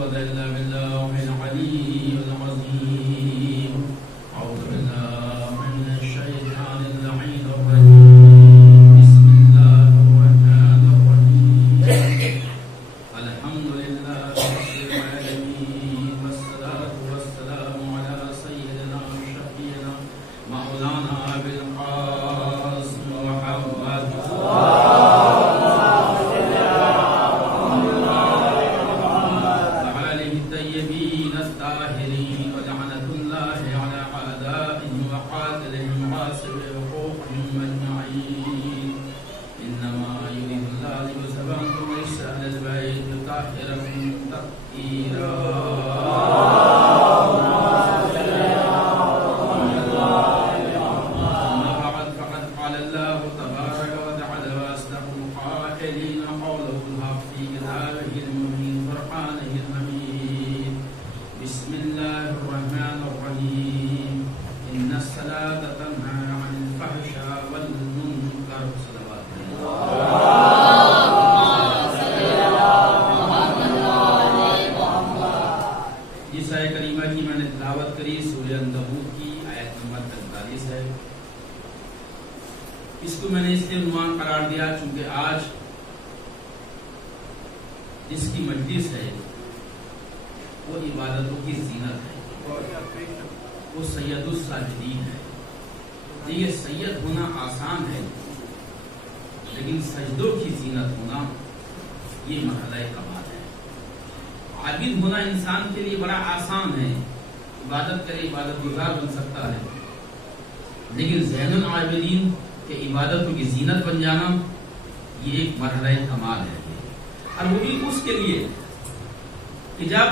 قوة إلا بالله العلي العظيم. أعوذ بالله من الشيطان اللعين الرجيم. بسم الله الرحمن الرحيم. الحمد لله رب العالمين، والصلاة والسلام على سيدنا وشفيعنا مولانا أبي القاسم محمد وآله الطيبين الطاهرين، ولعنة الله على أعدائهم وقاتلهم وغاصب حقوقهم أجمعين. إنما يريد الله ليذهب عنكم الرجس أهل البيت ويطهركم تطهيرا. بسم الله الرحمن الرحيم. إن الصلاة تنهى عن الفحشاء والمنكر. صلوات جس آیت کریمہ کی میں نے تلاوت کری سورہ عنکبوت کی آیت نمبر 43 ہے. اس کو میں نے اس لیے عنوان قرار دیا چونکہ آج جس کی مجلس ہے وہ عبادتوں کی زینت ہے، وہ سید الساجدین ہے. یہ سید ہونا آسان ہے، لیکن سجدوں کی زینت ہونا یہ مرحلہ کمال ہے. عابد ہونا انسان کے لیے بڑا آسان ہے، عبادت کرے عبادت گزار بن سکتا ہے، لیکن زین العابدین کے عبادتوں کی زینت بن جانا یہ ایک مرحلہ کمال ہے. اور وہ بھی اس کے لیے کہ جب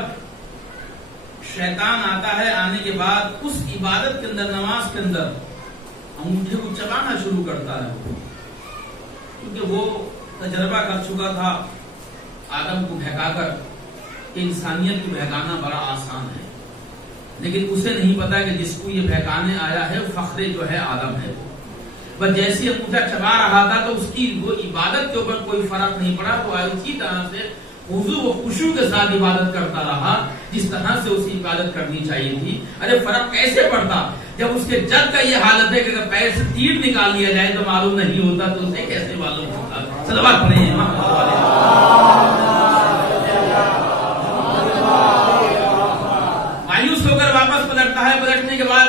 شیطان آتا ہے، آنے کے بعد اس عبادت کے اندر، نماز کے اندر انگوٹھے کو چبانا شروع کرتا ہے، کیونکہ وہ تجربہ کر چکا تھا آدم کو بہکا کر کہ انسانیت کو بہکانا بڑا آسان ہے، لیکن اسے نہیں پتا کہ جس کو یہ بہکانے آیا ہے فخر جو ہے آدم ہے. بس جیسے انگوٹھا چبا رہا تھا تو اس کی وہ عبادت کے اوپر کوئی فرق نہیں پڑا، تو اسی طرح سے خضوع و خشوع کے ساتھ عبادت کرتا رہا جس طرح سے اسے عبادت کرنی چاہیے تھی. ارے فرق کیسے پڑتا جب اس کے جد کا یہ حالت ہے کہ اگر پیر سے تیر نکال لیا جائے تو معلوم نہیں ہوتا، تو اسے کیسے معلوم ہوتا. صلوات پڑھیں. مایوس ہو کر واپس پلٹتا ہے. پلٹنے کے بعد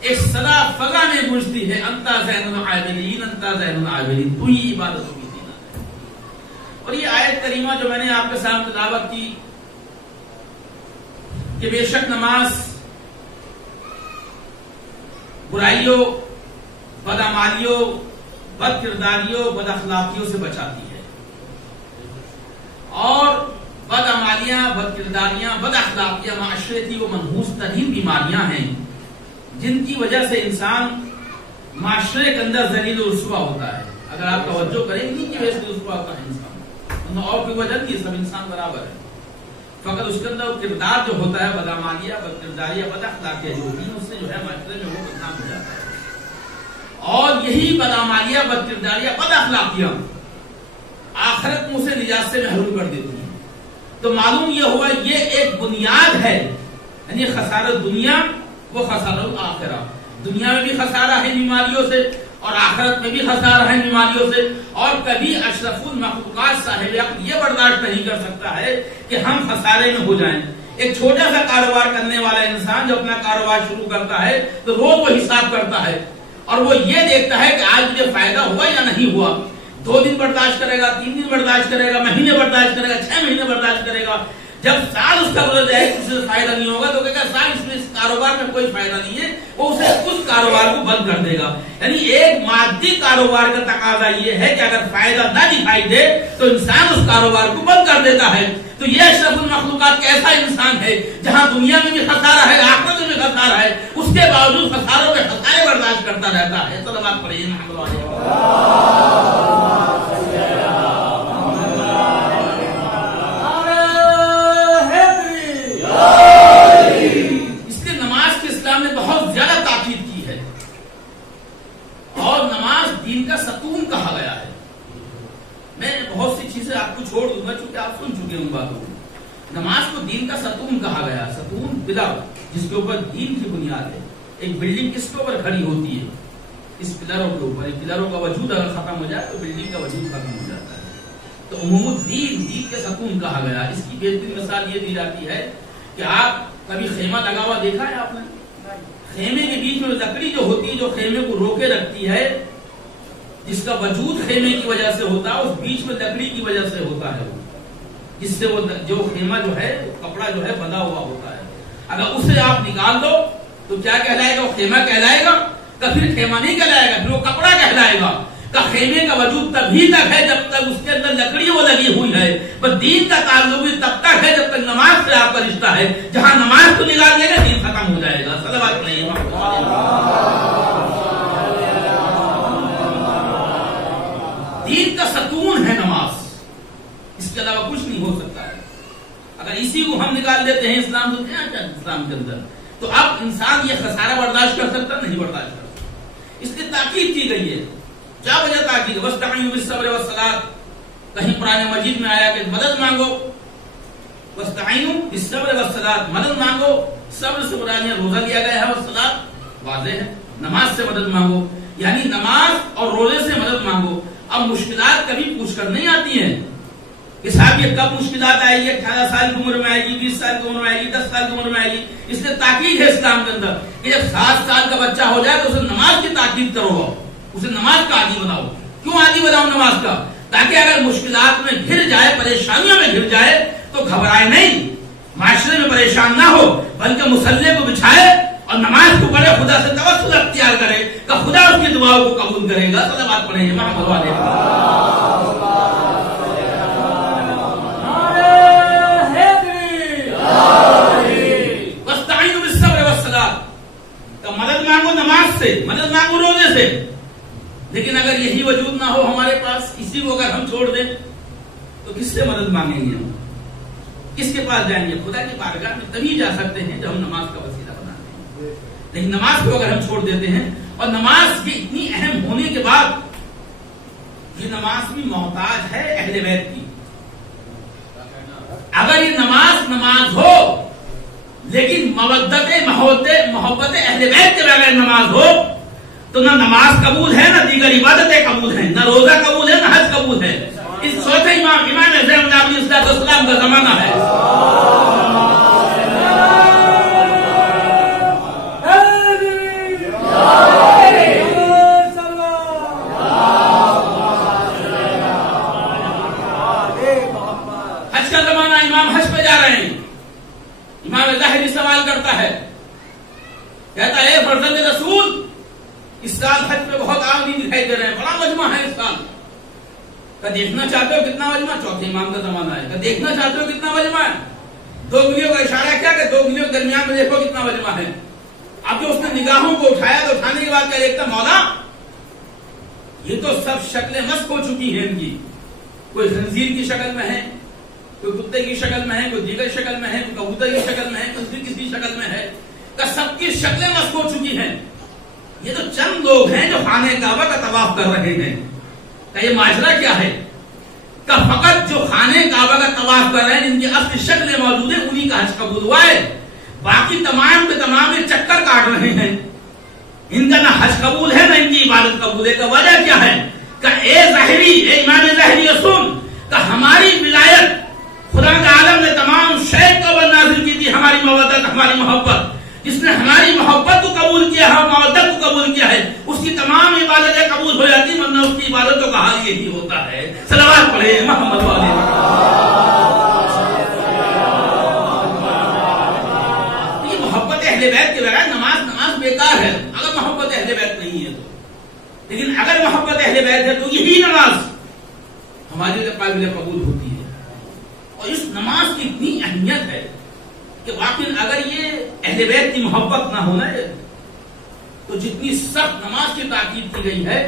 ایک صدا فضا میں گونجتی ہے، انتا زین العابدین، انتا زین العابدین، تو ہی عبادتوں کی زینت ہے. اور یہ آیت کریمہ جو میں نے آپ کے سامنے تلاوت کی کہ بے شک نماز برائیوں، بدعمالیوں، بد کرداریوں، بد اخلاقیوں سے بچاتی ہے، اور بدعمالیاں، بد کرداریاں، بد اخلاقیاں معاشرتی و منحوس ترین بیماریاں ہیں جن کی وجہ سے انسان معاشرے کے اندر ذلیل و رسوا ہوتا ہے. اگر آپ توجہ کریں انہی کی وجہ سے رسوا ہوتا ہے انسان، اور کوئی وجہ نہیں، سب انسان برابر ہے. فقط اس کے اندر کردار جو ہوتا ہے بدعمالیہ، بد کرداریہ، بد اخلاقیہ جو ہوتی ہے، اس سے جو ہے معاشرے میں وہ بدنام ہو جاتا ہے. اور یہی بدعمالیہ، بد کرداریہ، بد اخلاقیہ آخرت میں اسے نجات سے محروم کر دیتی ہیں. تو معلوم یہ ہوا یہ ایک بنیاد ہے، یعنی خسارہ دنیا وہ خسارہ آخرہ. دنیا میں بھی خسارہ ہے بیماریوں سے، اور آخرت میں بھی خسارہ ہے بیماریوں سے. اور کبھی اشرف المخلوقات صاحب عقل یہ برداشت نہیں کر سکتا ہے کہ ہم خسارے میں ہو جائیں. ایک چھوٹا سا کاروبار کرنے والا انسان جو اپنا کاروبار شروع کرتا ہے تو روز وہ حساب کرتا ہے، اور وہ یہ دیکھتا ہے کہ آج مجھے فائدہ ہوا یا نہیں ہوا. 2 دن برداشت کرے گا، 3 دن برداشت کرے گا، مہینے برداشت کرے گا، 6 مہینے برداشت کرے گا. جب سال اس کا گزر جائے اس سے فائدہ نہیں ہوگا تو کہے گا سال اس میں اس کاروبار میں کوئی فائدہ نہیں ہے، وہ اسے اس کاروبار کو بند کر دے گا. یعنی ایک مادی کاروبار کا تقاضا یہ ہے کہ اگر فائدہ نہ دکھائی دے تو انسان اس کاروبار کو بند کر دیتا ہے. تو یہ اشرف المخلوقات کیسا انسان ہے جہاں دنیا میں بھی خسارہ ہے، آخرت میں بھی خسارہ ہے، اس کے باوجود خساروں میں خسارے برداشت کرتا رہتا ہے. صلوات پڑھیں. اس لیے نماز کے اسلام نے بہت زیادہ تاکید کی ہے، اور نماز دین کا ستون کہا گیا ہے. میں بہت سی چیزیں آپ کو چھوڑ دوں گا چونکہ آپ سن چکے ان باتوں کو. نماز نماز کو دین کا ستون کہا گیا. ستون پلر جس کے اوپر دین کی بنیاد ہے. ایک بلڈنگ کس کے اوپر کھڑی ہوتی ہے؟ اس پلروں کے اوپر. پلروں کا وجود اگر ختم ہو جائے تو بلڈنگ کا وجود ختم ہو جاتا ہے. تو عموم الدین دین کے ستون کہا گیا. اس کی بہترین مثال یہ دی جاتی ہے کہ آپ کبھی خیمہ لگا ہوا دیکھا ہے آپ نے؟ خیمے کے بیچ میں لکڑی جو ہوتی ہے جو خیمے کو روکے رکھتی ہے, جس کا وجود خیمے کی وجہ سے ہوتا ہے, اس بیچ میں لکڑی کی وجہ سے ہوتا ہے, جس سے وہ جو خیمہ جو ہے کپڑا جو ہے بندھا ہوا ہوتا ہے. اگر اسے آپ نکال دو تو کیا کہلائے گا؟ وہ خیمہ کہلائے گا؟ کہ پھر خیمہ نہیں کہلائے گا, پھر وہ کپڑا کہلائے گا. کہ خیمے کا وجود تبھی تک ہے جب تک اس کے اندر لکڑی وہ لگی ہوئی ہے. بس دین کا تعلق بھی تب تک ہے جب تک نماز سے آپ کا رشتہ ہے. جہاں نماز کو نکال دے گا دین ختم ہو جائے گا. صلوات نہیں دین کا ستون ہے نماز, اس کے علاوہ کچھ نہیں ہو سکتا ہے. اگر اسی کو ہم نکال دیتے ہیں اسلام تو کیا اسلام کے اندر, تو اب انسان یہ خسارہ برداشت کر سکتا نہیں برداشت کر سکتا. اس کی تاکید کی گئی ہے. کیا وجہ تاکید؟ وَاسْتَعِينُوا بِالصَّبْرِ وَالصَّلَاةِ. کہیں قرآن مجید میں آیا کہ مدد مانگو. وَاسْتَعِينُوا بِالصَّبْرِ وَالصَّلَاةِ, مدد مانگو. صبر سے مراد روزہ لیا گیا ہے, اور صلاۃ واضح ہے, نماز سے مدد مانگو. یعنی نماز اور روزے سے مدد مانگو. اب مشکلات کبھی پوچھ کر نہیں آتی ہیں کہ صاحب یہ کب مشکلات آئے گی, 18 سال کی عمر میں آئے گی, 20 سال کی عمر میں آئے گی, 10 سال کی عمر میں آئے گی. اس لیے تاکید ہے اسلام کے اندر کہ جب 7 سال کا بچہ ہو جائے تو اسے نماز کی تاکید کرو, اسے نماز کا عادی بناؤ. کیوں عادی بناؤ نماز کا؟ تاکہ اگر مشکلات میں گھر جائے, پریشانیوں میں گھر جائے تو گھبرائے نہیں, معاشرے میں پریشان نہ ہو, بلکہ مصلی کو بچھائے اور نماز کو پڑھے, خدا سے توسل اختیار کرے کہ خدا اس کی دعاؤں کو قبول کرے گا. صلوات پڑھیں محمد والے. واستعینوا بالصبر والصلاۃ, تو مدد مانگو نماز سے, مدد مانگو روزے سے. لیکن اگر یہی وجود نہ ہو ہمارے پاس, اسی کو اگر ہم چھوڑ دیں تو کس سے مدد مانگیں گے ہم؟ کس کے پاس جائیں گے؟ خدا کی بارگاہ میں تبھی جا سکتے ہیں جب ہم نماز کا وسیلہ بناتے ہیں. لیکن نماز کو اگر ہم چھوڑ دیتے ہیں, اور نماز کی اتنی اہم ہونے کے بعد یہ نماز بھی محتاج ہے اہل بیت کی. اگر یہ نماز ہو لیکن محبت اہل بیت کے بغیر نماز ہو تو نہ نماز قبول ہے, نہ دیگر عبادتیں قبول ہیں, نہ روزہ قبول ہے, نہ حج قبول ہے. اس چوتھے امام زین علیہ السلام کا زمانہ ہے. حج کا زمانہ, امام حج پہ جا رہے ہیں. امام ظاہری سوال کرتا ہے, کہتا ہے فرزند رسول, اس سال حج پہ بہت آمدنی دکھائی دے رہے ہیں, بڑا مجمع ہے اس سال. کہ دیکھنا چاہتے ہو کتنا مجمع؟ چوتھے امام کا زمانہ ہے. کہ دیکھنا چاہتے ہو کتنا مجمع ہے؟ 2 انگلیوں کا اشارہ کیا کہ 2 انگلیوں کے درمیان میں دیکھو کتنا مجمع ہے. اب جو اس نے نگاہوں کو اٹھایا تو اٹھانے کے بعد کیا دیکھتا, مولا یہ تو سب شکلیں مست ہو چکی ہیں ان کی. کوئی خنزیر کی شکل میں ہے, کوئی کتے کی شکل میں ہے, کوئی دیگر شکل میں ہے, کوئی کبوتر کی شکل میں ہے, کوئی کسی شکل میں ہے. کہ سب کی شکلیں مست ہو چکی ہیں. یہ تو چند لوگ ہیں جو خانہ کعبہ کا طواف کر رہے ہیں. کہ یہ ماجرا کیا ہے؟ کہ فقط جو خانہ کعبہ کا طواف کر رہے ہیں, جن کی اصل شکلیں موجود ہیں, انہی کا حج قبول ہوا ہے. باقی تمام کے تمام یہ چکر کاٹ رہے ہیں. ان کا نہ حج قبول ہے, نہ ان کی عبادت قبول ہے. کہ وجہ کیا ہے؟ کہ اے ظاہری, اے امام ظاہری سن, کہ ہماری ولایت خدا کے عالم نے تمام شیخ کو نازل کی تھی, ہماری مودت, ہماری محبت. جس نے ہماری محبت کو قبول کیا ہے, مودت کو قبول کیا ہے, اس کی تمام عبادتیں قبول ہو جاتی, ورنہ اس کی عبادتوں کا حال یہی ہوتا ہے. صلوات پڑھیں محمد والے. یہ محبت اہل بیت کے بغیر نماز بیکار ہے, اگر محبت اہل بیت نہیں ہے تو. لیکن اگر محبت اہل بیت ہے تو یہی نماز ہمارے لیے قابل قبول ہوتی ہے. اور اس نماز کی اتنی اہمیت ہے کہ واقعی اگر یہ اہل بیت کی محبت نہ ہونا ہے تو جتنی سخت نماز کی تاکید کی گئی ہے,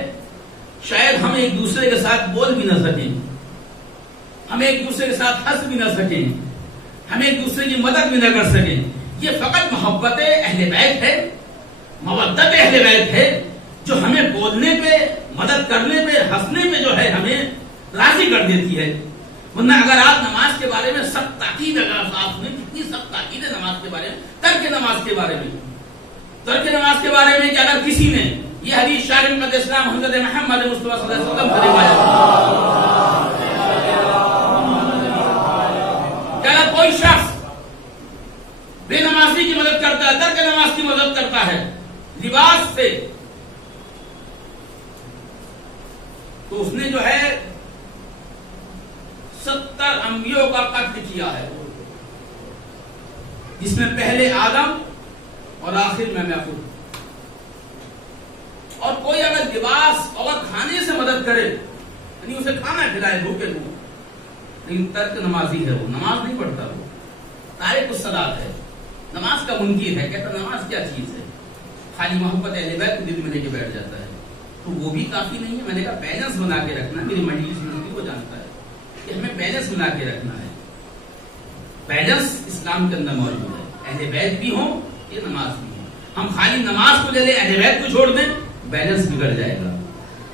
شاید ہم ایک دوسرے کے ساتھ بول بھی نہ سکیں, ہم ایک دوسرے کے ساتھ ہنس بھی نہ سکیں, ہم ایک دوسرے کی مدد بھی نہ کر سکیں. یہ فقط محبت اہل بیت ہے, مودت اہل بیت ہے, جو ہمیں بولنے پہ, مدد کرنے پہ, ہنسنے پہ جو ہے ہمیں راضی کر دیتی ہے. ورنہ اگر آپ نماز کے بارے میں سخت تاکید، اگر آپ نے کتنی سخت تاکید ہے نماز کے بارے میں، ترک نماز کے بارے میں، ترک نماز کے بارے میں کہ اگر کسی نے یہ حدیث شارح مدد اسلام حضرت محمد مصطفیٰ صلی اللہ علیہ وسلم سے روایت کہ اگر کوئی شخص بے نمازی کی مدد کرتا ہے، ترک نماز کی مدد کرتا ہے لباس سے، تو اس نے جو ہے 70 انبیوں کا قتل کیا ہے، جس میں پہلے آدم اور آخر میں خود۔ اور کوئی اگر لباس اور کھانے سے مدد کرے، یعنی اسے کھانا کھلائے بھوکے ہو، لیکن ترک نمازی ہے، وہ نماز نہیں پڑھتا، وہ تارک الصلاۃ ہے، نماز کا منکر ہے، کہتا نماز کیا چیز ہے، خالی محبت اہل بیت کو دل میں لے کے بیٹھ جاتا ہے، تو وہ بھی کافی نہیں ہے۔ میں نے کہا بیلنس بنا کے رکھنا، میری مجلس میں وہ جانتا ہے کہ ہمیں بیلنس بنا کے رکھنا ہے، بیلنس اسلام کے اندر موجود ہے، اہل بیت بھی ہوں، یہ نماز بھی ہو۔ ہم خالی نماز کو لے لیں، اہل بیت کو چھوڑ دیں، بیلنس بگڑ جائے گا،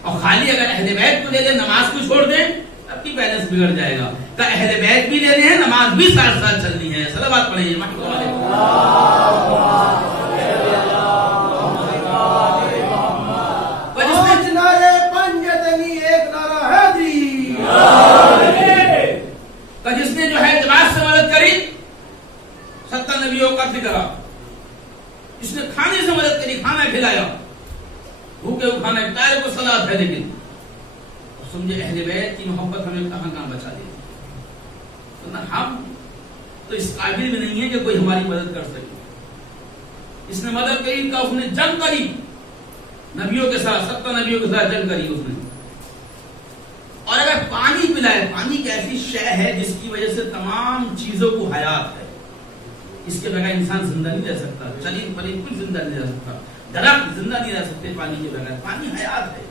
اور خالی اگر اہل بیت کو لے لیں، نماز کو چھوڑ دیں، تب بھی بیلنس بگڑ جائے گا۔ تو اہل بیت بھی لینے ہیں، نماز بھی ساتھ ساتھ چلنی ہے۔ صلوات پڑھیں محمد والے۔ جس نے جو ہے لباس سے مدد کری، 70 نبیوں کا قتل کرا، جس نے کھانے سے مدد کری، کھانا کھلایا، بھوکے کو کھانا کھلایا، کو صلاۃ ہے، لیکن سمجھے اہل بیت کی محبت ہمیں کہاں کہاں بچا دے، ہم تو اس قابل بھی نہیں ہے کہ کوئی ہماری مدد کر سکے۔ اس نے مدد کری کا، اس نے جنگ کری نبیوں کے ساتھ، 70 نبیوں کے ساتھ جنگ کری اس نے۔ اور اگر پانی پلائے، پانی ایک ایسی شے ہے جس کی وجہ سے تمام چیزوں کو حیات ہے، اس کے بغیر انسان زندہ نہیں رہ سکتا، چلین پلین کچھ زندہ نہیں رہ سکتا، درخت زندہ نہیں رہ سکتے پانی کے بغیر، پانی حیات ہے۔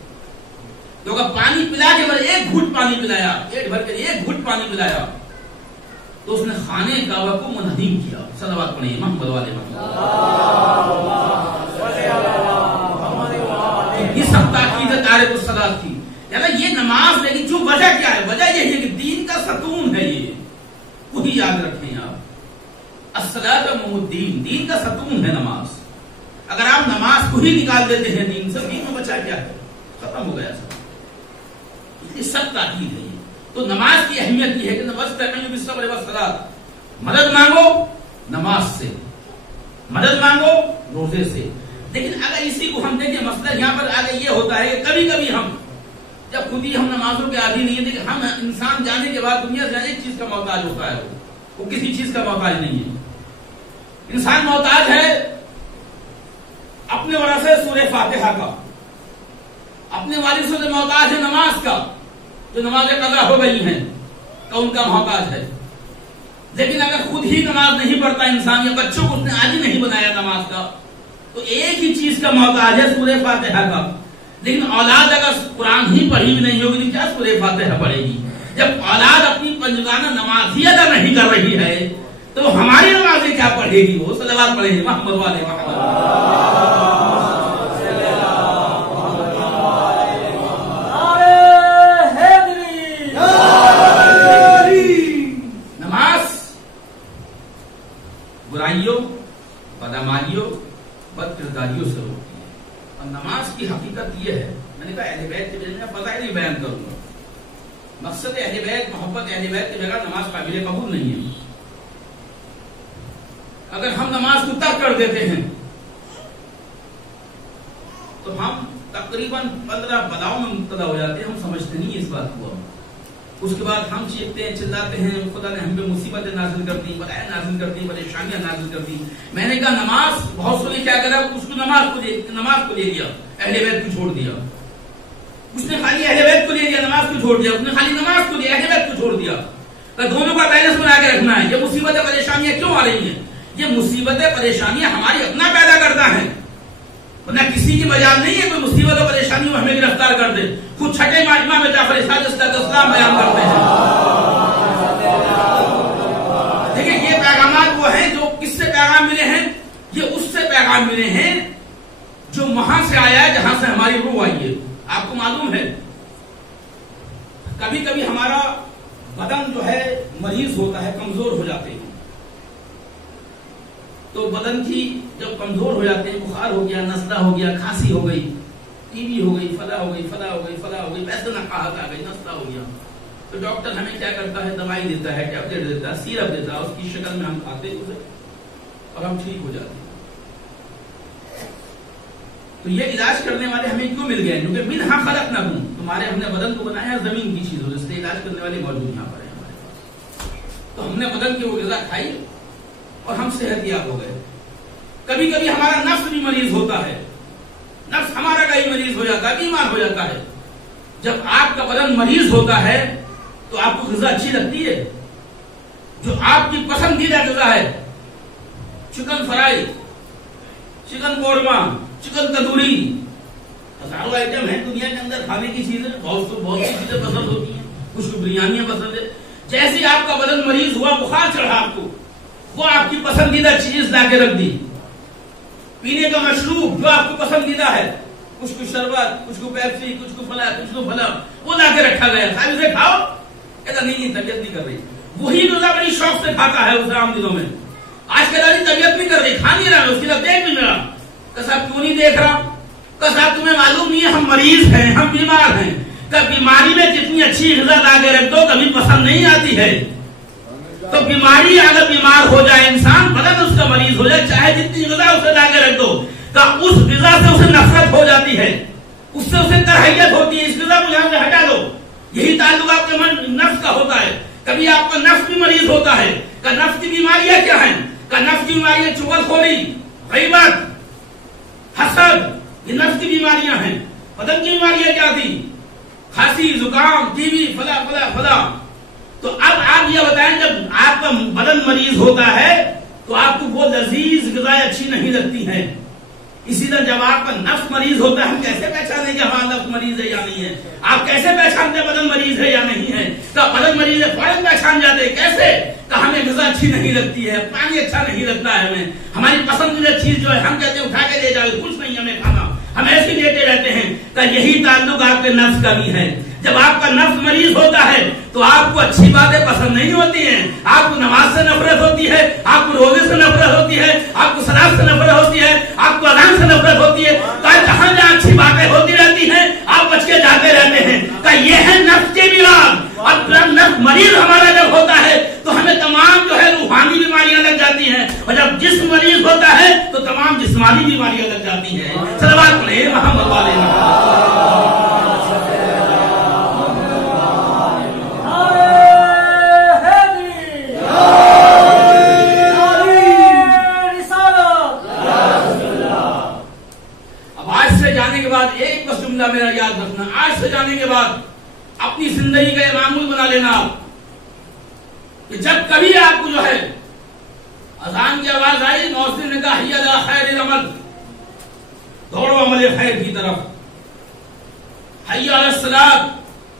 تو اگر پانی پلا کے بعد ایک گھٹ پانی پلایا، پیٹ بھر کے ایک گھٹ پانی پلایا، تو اس نے خانے کعبہ کو منہدم کیا۔ صلوات پڑھیں محمد والے یہ سب تاکید ہے تارک الصلاۃ کی، یعنی یہ نماز، لیکن جو وجہ کیا ہے؟ وجہ یہ ہے کہ دین کا ستون ہے، یہ وہی یاد رکھیں آپ، الصلاۃ ام الدین، دین کا ستون ہے نماز۔ اگر آپ نماز کو ہی نکال دیتے ہیں دین سے، دین میں بچا کیا ہے؟ ختم ہو گیا سب۔ یہ سب تاکید ہے۔ تو نماز کی اہمیت یہ ہے کہ نواستعینوا بالصبر والصلاۃ، مدد مانگو نماز سے، مدد مانگو روزے سے۔ لیکن اگر اسی کو ہم دیکھیں، مسئلہ یہاں پر آگے یہ ہوتا ہے کہ کبھی کبھی ہم جب خود ہی ہم نمازوں کے عادی نہیں ہے، لیکن ہم انسان جانے کے بعد دنیا سے ایک چیز کا محتاج ہوتا ہے، وہ کسی چیز کا محتاج نہیں ہے۔ انسان محتاج ہے اپنے ورثے سورہ فاتحہ کا، اپنے وارثوں سے محتاج ہے نماز کا، جو نمازیں قضا ہو گئی ہیں تو ان کا محتاج ہے۔ لیکن اگر خود ہی نماز نہیں پڑھتا انسان، یا بچوں کو اس نے عادی نہیں بنایا نماز کا، تو ایک ہی چیز کا محتاج ہے، سورہ فاتحہ کا۔ لیکن اولاد اگر قرآن ہی پڑھی بھی نہیں ہوگی، کیا سورہ فاتحہ پڑھے گی؟ جب اولاد اپنی پنجگانہ نماز ہی ادا نہیں کر رہی ہے، تو ہماری نمازیں کیا پڑھے گی؟ وہ صلوات پڑھیں گے محمد والے محمد۔ برائیوں، بدعمالیوں، بد کرداریوں سے روکتی ہے۔ اور نماز کی حقیقت یہ ہے، میں نے کہا اہل بیت کے بارے میں فضائل ہی بیان کروں گا۔ مقصد اہل بیت، محبت اہل بیت کے بغیر نماز قابل قبول نہیں ہے۔ اگر ہم نماز کو ترک کر دیتے ہیں تو ہم تقریباً 15 بلاؤں میں مبتلا ہو جاتے ہیں، ہم سمجھتے نہیں اس بات کو۔ اس کے بعد ہم چیختے ہیں، چلاتے ہیں، خدا نے ہم پہ مصیبتیں نازل کر دی، بلائیں نازل کر دی، پریشانیاں نازل کر دی۔ میں نے کہا نماز، بہت سو نے کیا کرا، اس کو نماز کو لے لیا، اہل بیت کو چھوڑ دیا۔ اس نے خالی اہل بیت کو لے لیا، نماز کو چھوڑ دیا، اس نے خالی نماز کو لیا، اہل بیت کو چھوڑ دیا۔ تو دونوں کا بیلنس بنا کے رکھنا ہے۔ یہ مصیبتیں پریشانیاں کیوں آ رہی ہیں؟ یہ مصیبتیں پریشانیاں ہماری اپنا پیدا کرتا ہے، ورنہ کسی کی مجال نہیں ہے کوئی مصیبت اور پریشانی میں ہمیں گرفتار کر دے۔ خود چھٹے ماجمہ میں جعفر صادق علیہ السلام بیان کرتے ہیں۔ دیکھیں یہ پیغامات وہ ہیں جو کس سے پیغام ملے ہیں؟ یہ اس سے پیغام ملے ہیں جو وہاں سے آیا ہے جہاں سے ہماری روح آئی ہے۔ آپ کو معلوم ہے کبھی کبھی ہمارا بدن جو ہے مریض ہوتا ہے، کمزور ہو جاتے ہیں. تو بدن کی جب کمزور ہو جاتے ہیں، بخار ہو گیا، نزلہ ہو گیا، کھانسی ہو گئی، ٹی بی ہو گئی، فلاں ہو گئی، فلاں ہو گئی، فلاں ہو گئی، ویسے نقاہت آ گئی، نزلہ ہو گیا، تو ڈاکٹر ہمیں کیا کرتا ہے؟ دوائی دیتا ہے، ٹیبلٹ دیتا ہے، سیرپ دیتا ہے، اس کی شکل میں ہم کھاتے ہیں اسے اور ہم ٹھیک ہو جاتے ہیں. تو یہ علاج کرنے والے ہمیں کیوں مل گئے؟ کیونکہ منہا خلقناکم، تمہارے ہم نے بدن کو بنایا زمین کی چیزوں سے، علاج کرنے والے موجود یہاں پر ہیں ہمارے پاس. تو ہم نے بدن کی وہ غذا کھائی اور ہم صحت یاب ہو گئے. کبھی کبھی ہمارا نفس بھی مریض ہوتا ہے، نفس ہمارا کا ہی مریض ہو جاتا ہے، بیمار ہو جاتا ہے. جب آپ کا بدن مریض ہوتا ہے تو آپ کو غذا اچھی لگتی ہے؟ جو آپ کی پسندیدہ غذا ہے، chicken fry, chicken korma, chicken tandoori, ہزاروں آئٹم ہیں دنیا کے اندر کھانے کی چیزیں، بہت سی چیزیں پسند ہوتی ہیں، کچھ کو بریانیاں پسند ہے. جیسے آپ کا بدن مریض ہوا، بخار چڑھا آپ کو، وہ آپ کی پسندیدہ چیز لا کے رکھ دی. پینے کا مشروب جو آپ کو پسندیدہ ہے، کچھ کو شربت، کچھ کو پیپسی، کچھ کو فلاں، کچھ کو فلاں، وہ لا کے رکھا گیا. صاحب اسے کھاؤ، کہتا نہیں طبیعت نہیں کر رہی. وہی غذا بڑی شوق سے کھاتا ہے اس عام دنوں میں. آج کل طبیعت نہیں کر رہی، کھا نہیں رہا، اس کی طرف دیکھ نہیں رہا. کہ صاحب کیوں نہیں دیکھ رہا؟ کہ صاحب تمہیں معلوم نہیں ہے ہم مریض ہیں، ہم بیمار ہیں. کہ بیماری میں جتنی اچھی غذا لا کے رکھ دو کبھی پسند نہیں آتی ہے. تو بیماری اگر بیمار ہو جائے انسان، بدن اس کا مریض ہو جائے، چاہے جتنی غذا اسے لا کے رکھ دو، تو اس غذا سے اسے نفرت ہو جاتی ہے، اس سے اسے کرہیت ہوتی ہے. اس غذا کو یہاں سے ہٹا دو. یہی تعلق آپ کے نفس کا ہوتا ہے. کبھی آپ کا نفس بھی مریض ہوتا ہے. کہ نفس کی بیماریاں کیا ہیں؟ کہ نفس کی بیماریاں چغلخوری، غیبت، حسد، یہ نفس کی بیماریاں ہیں. بدن کی بیماریاں کیا تھی؟ کھانسی، زکام، ٹی بی، فلاں فلاں فلاں. تو اب آپ یہ بتائیں، جب آپ کا بدن مریض ہوتا ہے تو آپ کو وہ لذیذ غذائیں اچھی نہیں لگتی ہیں. اسی طرح جب آپ کا نفس مریض ہوتا ہے، ہم کیسے پہچانیں کہ ہمارا نفس مریض ہے یا نہیں ہے؟ آپ کیسے پہچانتے بدن مریض ہے یا نہیں ہے؟ کہ بدن مریض ہے فوراً پہچان جاتے. کیسے؟ کہ ہمیں غذا اچھی نہیں لگتی ہے، پانی اچھا نہیں لگتا ہے، ہمیں ہماری پسندیدہ چیز جو ہے ہم کہتے ہیں اٹھا کے لے جاؤ، کچھ نہیں ہمیں کھانا، ہم ایسے ہی لیتے رہتے ہیں. کہ یہی تعلق آپ کے نفس کا بھی ہے. جب آپ کا نفس مریض ہوتا ہے تو آپ کو اچھی باتیں پسند نہیں ہوتی ہیں. آپ کو نماز سے نفرت ہوتی ہے، آپ کو روزے سے نفرت ہوتی ہے، آپ کو صلاۃ سے نفرت ہوتی ہے، آپ کو اذان سے نفرت ہوتی ہے. جہاں جہاں اچھی باتیں ہوتی رہتی ہیں آپ بچ کے جاتے رہتے ہیں. کہ یہ ہے نفس کے بیمار. اور نفس مریض ہمارا جب ہوتا ہے تو ہمیں تمام جو ہے روحانی بیماریاں لگ جاتی ہیں، اور جب جسم مریض ہوتا ہے تو تمام جسمانی بیماریاں لگ جاتی ہیں. صلوات پڑھیں محمد والے محمد. ایک بس جملہ میرا یاد رکھنا، آج سے جانے کے بعد اپنی زندگی کا یہ معمول بنا لینا کہ جب کبھی آپ کو جو ہے اذان کی آواز آئی، مؤذن نے کہا حی علی خیر العمل، دوڑو عمل خیر کی طرف، حی علی الصلاۃ،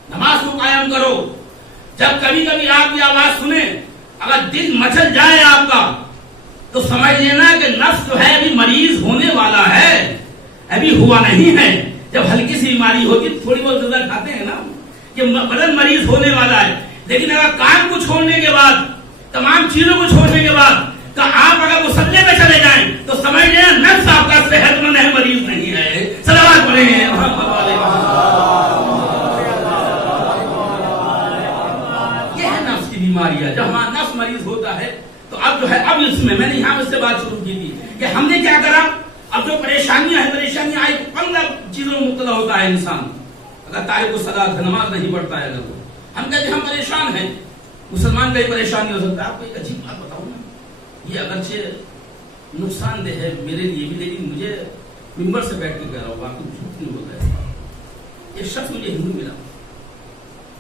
نماز کو قائم کرو. جب کبھی کبھی آپ کی آواز سنیں، اگر دل مچل جائے آپ کا تو سمجھ لینا کہ نفس جو ہے ابھی مریض ہونے والا ہے، ابھی ہوا نہیں ہے. جب ہلکی سی بیماری ہوتی ہے تھوڑی بہت غذا کھاتے ہیں نا کہ بدن مریض ہونے والا ہے. لیکن اگر کام کو چھوڑنے کے بعد، تمام چیزوں کو چھوڑنے کے بعد کہ آپ اگر مصلی میں چلے جائیں تو سمجھ لینا نفس آپ کا صحت مند ہے، مریض نہیں ہے. صلوات پڑھیں. یہ ہے نفس کی بیماریاں. جب ہمارا نفس مریض ہوتا ہے تو اب جو ہے، اب اس میں نے یہاں سے بات شروع کی تھی کہ ہم نے کیا کرا. اب جو پریشانیاں ہیں، پریشانیاں آئی 15 چیزوں میں مبتلا ہوتا ہے انسان. اگر تارک الصلاۃ ہے، نماز نہیں پڑھتا ہے، اگر وہ ہم کہتے ہیں ہم پریشان ہیں. مسلمان کا ہی پریشانی ہو سکتا ہے. آپ کو ایک عجیب بات بتاؤں نا، یہ اگرچہ نقصان دہ ہے میرے لیے بھی، لیکن مجھے ممبر سے بیٹھ کے کہہ رہا ہوں، باقی جھوٹ نہیں بول رہا ہے. ایک شخص مجھے ہندو ملا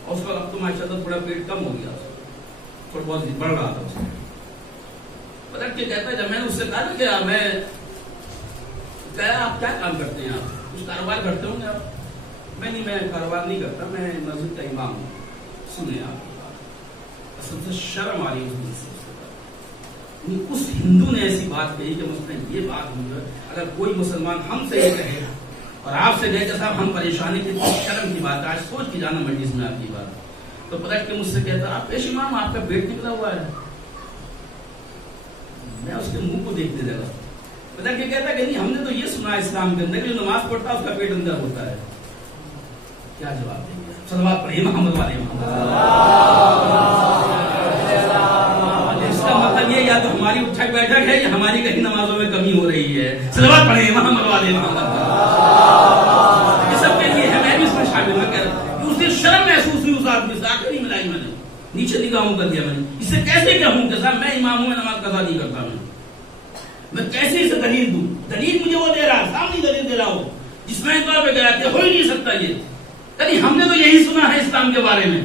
اور اس کا اب تو ماشاء اللہ تھوڑا پیٹ کم ہو گیا، تھوڑا بہت بڑھ رہا تھا. اس پلٹ کے کہتا ہے، جب میں نے اس سے کہا کہ میں آپ کیا کام کرتے ہیں، آپ کچھ کاروبار کرتے ہوں گے آپ؟ میں کاروبار نہیں کرتا، میں مسجد کا امام ہوں. سنیں آپ کی بات، اصل سے شرم آ رہی ہے. اس ہندو نے ایسی بات کہی کہ مثلاً یہ بات مجھے، اگر کوئی مسلمان ہم سے یہ کہے اور آپ سے کہے کہ صاحب ہم پریشانی کی، شرم کی بات ہے. آج سوچ کے جانا مجلس میں آپ کی بات. تو پلٹ کے مجھ سے کہتا آپ پیش امام آپ کا پیٹ نکلا ہوا ہے. میں اس کے منہ کو دیکھنے لگا. پلٹ کے کہتا کہ نہیں ہم نے تو یہ سنا اسلام کے اندر کہ جو نماز پڑھتا ہے اس کا پیٹ اندر ہوتا ہے. کیا جواب دیں گے؟ صلوات پڑھیں محمد والے محمد. اس کا مطلب یہ یا تو ہماری اٹھک بیٹھک ہے یا ہماری کہیں نمازوں میں کمی ہو رہی ہے. صلوات پڑھیں محمد والے محمد. یہ سب کے لیے ہے, میں بھی اس میں شامل ہوں. اس دن شرم محسوس ہوئی اس آدمی سے, آنکھیں نہیں ملائی میں نے, نیچے نگاہوں کر دیا میں نے. اس سے کیسے کہوں کہ صاحب میں امام ہوں, میں نماز قضا نہیں کرتا, میں کیسے اسے دلیل دوں؟ دلیل مجھے وہ دے رہا ہے, سامنے دلیل دے رہا ہو جس میں طور پہ گیا کہ ہو ہی نہیں سکتا یہ. یعنی ہم نے تو یہی سنا ہے اسلام کے بارے میں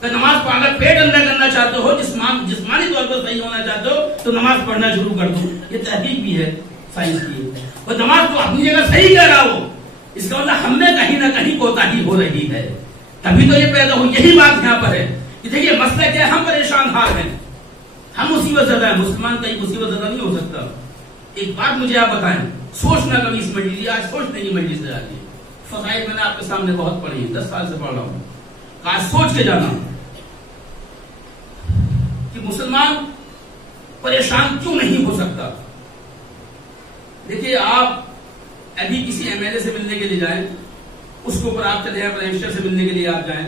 کہ نماز پڑھ کر پیٹ اندر کرنا چاہتے ہو, جسمانی طور پر صحیح ہونا چاہتے ہو تو نماز پڑھنا شروع کر دو. یہ تحقیق بھی ہے سائنس کی. اور نماز تو اپنی جگہ صحیح کہہ رہا ہو, اس کا مطلب ہم نے کہیں نہ کہیں کوتاہی ہو رہی ہے. تبھی تو یہ پیدا ہو. یہی بات یہاں پر ہے کہ دیکھیے مسئلہ کیا ہے, ہم پریشان حال ہیں, ہم مصیبت زدہ ہیں. مسلمان کہیں مصیبت زدہ نہیں ہو سکتا. ایک بات مجھے آپ بتائیں, سوچنا کبھی اس مجلس, آج سوچنے کی مجلس سے آتی ہے. فضائل میں نے آپ کے سامنے بہت پڑھی ہیں, 10 سال سے پڑھ رہا ہوں. آج سوچ کے جانا کہ مسلمان پریشان کیوں نہیں ہو سکتا. دیکھیے آپ ابھی کسی ایم ایل اے سے ملنے کے لیے جائیں, اس کے اوپر آپ چلے جائیں پرائم منسٹر سے ملنے کے لیے آپ جائیں,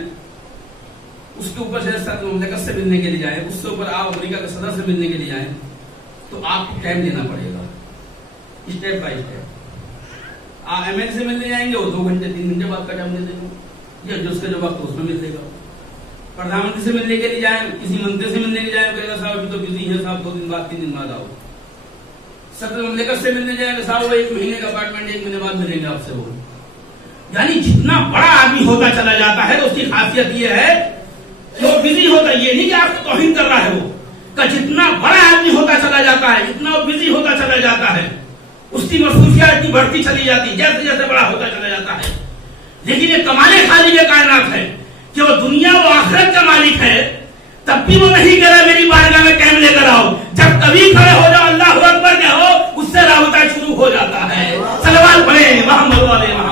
اس کے اوپر صدر مملکت سے ملنے کے لیے جائیں, اس سے اوپر آپ امریکہ کے صدر سے ملنے کے لیے جائیں, تو آپ کو ٹائم دینا پڑے گا اسٹیپ بائی اسٹیپ. آپ ایم ایل سے ملنے جائیں گے, وہ 2 گھنٹے 3 گھنٹے بعد کا ٹائم دے دیں گے, یا جو اس کا جو وقت اس میں مل دے گا. پردھان منتری سے ملنے کے لیے جائیں, کسی منتری سے ملنے کے لیے جائیں, کہے گا صاحب ابھی تو بزی ہے صاحب, 2 دن بعد 3 دن بعد آؤ. صدر مملکت سے ملنے جائیں گے, صاحب وہ 1 مہینے کا اپارٹمنٹ 1 مہینے بعد ملیں گے آپ سے. وہ یعنی جتنا بڑا آدمی ہوتا چلا جاتا ہے تو اس کی خاصیت یہ ہے کہ وہ بزی ہوتا ہے. یہ نہیں کہ آپ کو توہین کر رہا ہے وہ, کہ جتنا بڑا آدمی ہوتا چلا جاتا ہے, جتنا وہ بزی ہوتا چلا جاتا ہے, اس کی مصروفیات اتنی بڑھتی چلی جاتی ہے جیسے جیسے بڑا ہوتا چلا جاتا ہے. لیکن یہ کمال خالق کائنات ہے کہ وہ دنیا و آخرت کا مالک ہے, تب بھی وہ نہیں کہہ رہا میری بارگاہ میں قائم لے کر آؤ. جب کبھی کھڑے ہو جاؤ اللہ اکبر کہو, اس سے رابطہ شروع ہو جاتا ہے. صلوات پڑھیں محمد والے محمد.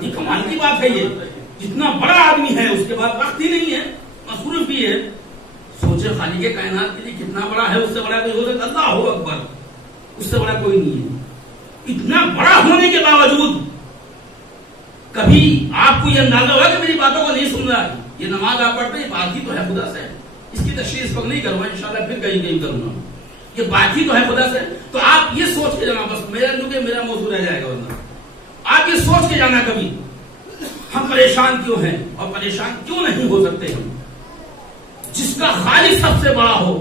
یہ کمال کی بات ہے. یہ جتنا بڑا آدمی ہے اس کے بعد وقت ہی نہیں ہے, مصروف بھی ہے. سوچے خالق کائنات کے لیے کتنا بڑا ہے, اس سے بڑا کوئی ہو سکتا؟ اللہ اکبر, اس سے بڑا کوئی نہیں ہے. اتنا بڑا ہونے کے باوجود کبھی آپ کو یہ اندازہ ہوگا کہ میری باتوں کو نہیں سن رہا ہے. یہ نماز آپ پڑھتے ہیں, بات ہی تو ہے خدا سے. اس کی تشریح اس وقت نہیں کروں گا, انشاءاللہ پھر کہیں کروں گا. یہ بات ہی تو ہے خدا سے. تو آپ یہ سوچ کے جانا, بس میرا موضوع رہ جائے گا ورنہ. آپ یہ سوچ کے جانا کبھی ہم پریشان کیوں ہیں اور پریشان کیوں نہیں ہو سکتے ہم. جس کا خالق سب سے بڑا ہو,